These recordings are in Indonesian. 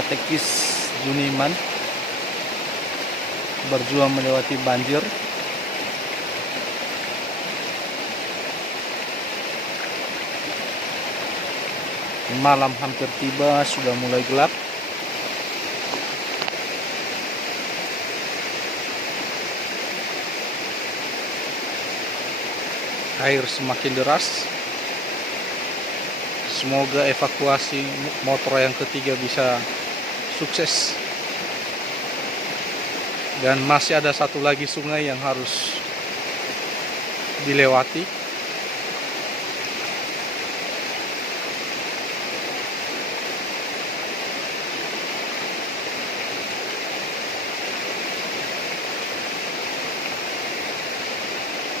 Katekis Juniman berjuang melewati banjir. Malam hampir tiba, sudah mulai gelap. Air semakin deras. Semoga evakuasi motor yang ketiga bisa sukses. Dan masih ada satu lagi sungai yang harus dilewati.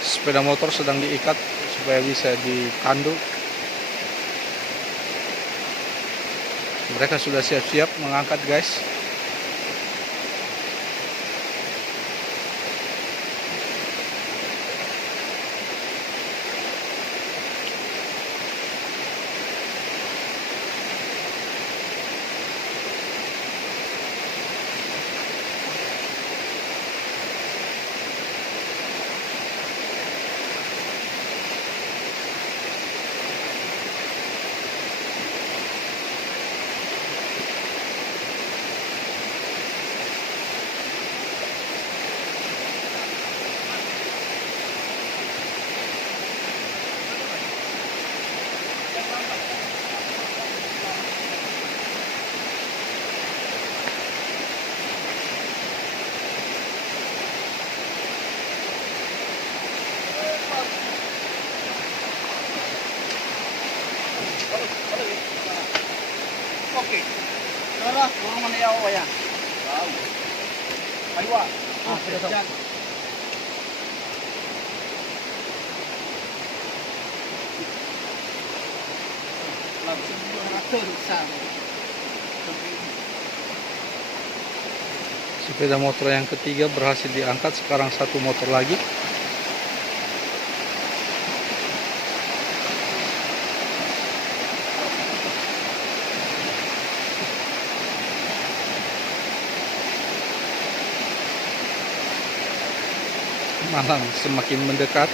Sepeda motor sedang diikat supaya bisa ditandu. Mereka sudah siap-siap mengangkat, guys. Oke. Salah, orang mana yang ya? Tahu. Ayo, sudah siap. Langsung atur sama. Sepeda motor yang ketiga berhasil diangkat. Sekarang satu motor lagi. Malam semakin mendekat.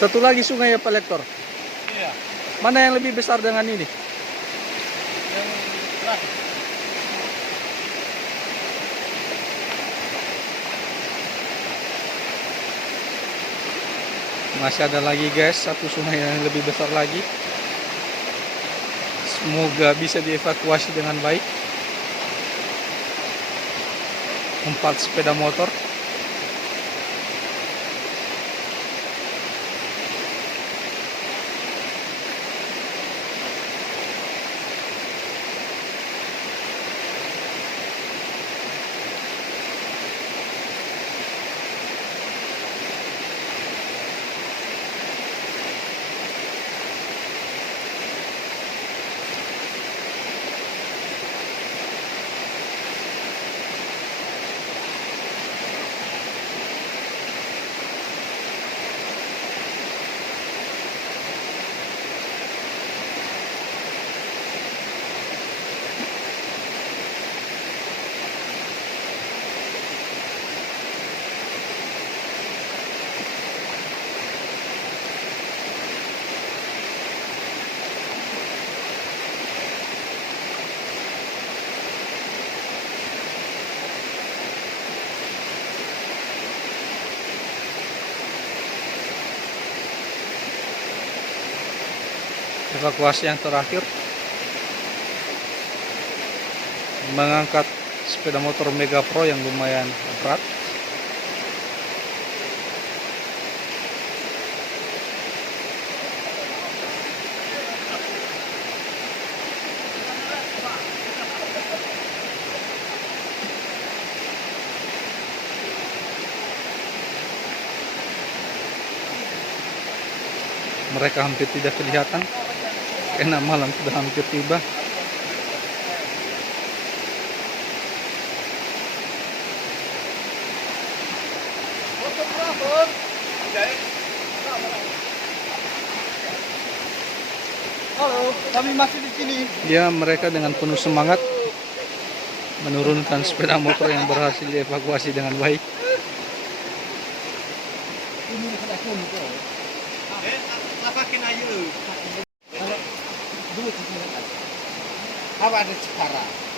Satu lagi sungai ya Pak Lektor. Iya. Mana yang lebih besar dengan ini? Yang berat. Masih ada lagi, guys, satu sungai yang lebih besar lagi. Semoga bisa dievakuasi dengan baik. 4 sepeda motor. Evakuasi yang terakhir mengangkat sepeda motor Mega Pro yang lumayan berat. Mereka hampir tidak kelihatan karena malam sudah hampir tiba. Halo, kami masih di sini. Ya, mereka dengan penuh semangat menurunkan sepeda motor yang berhasil dievakuasi dengan baik. Apa ada sekarang?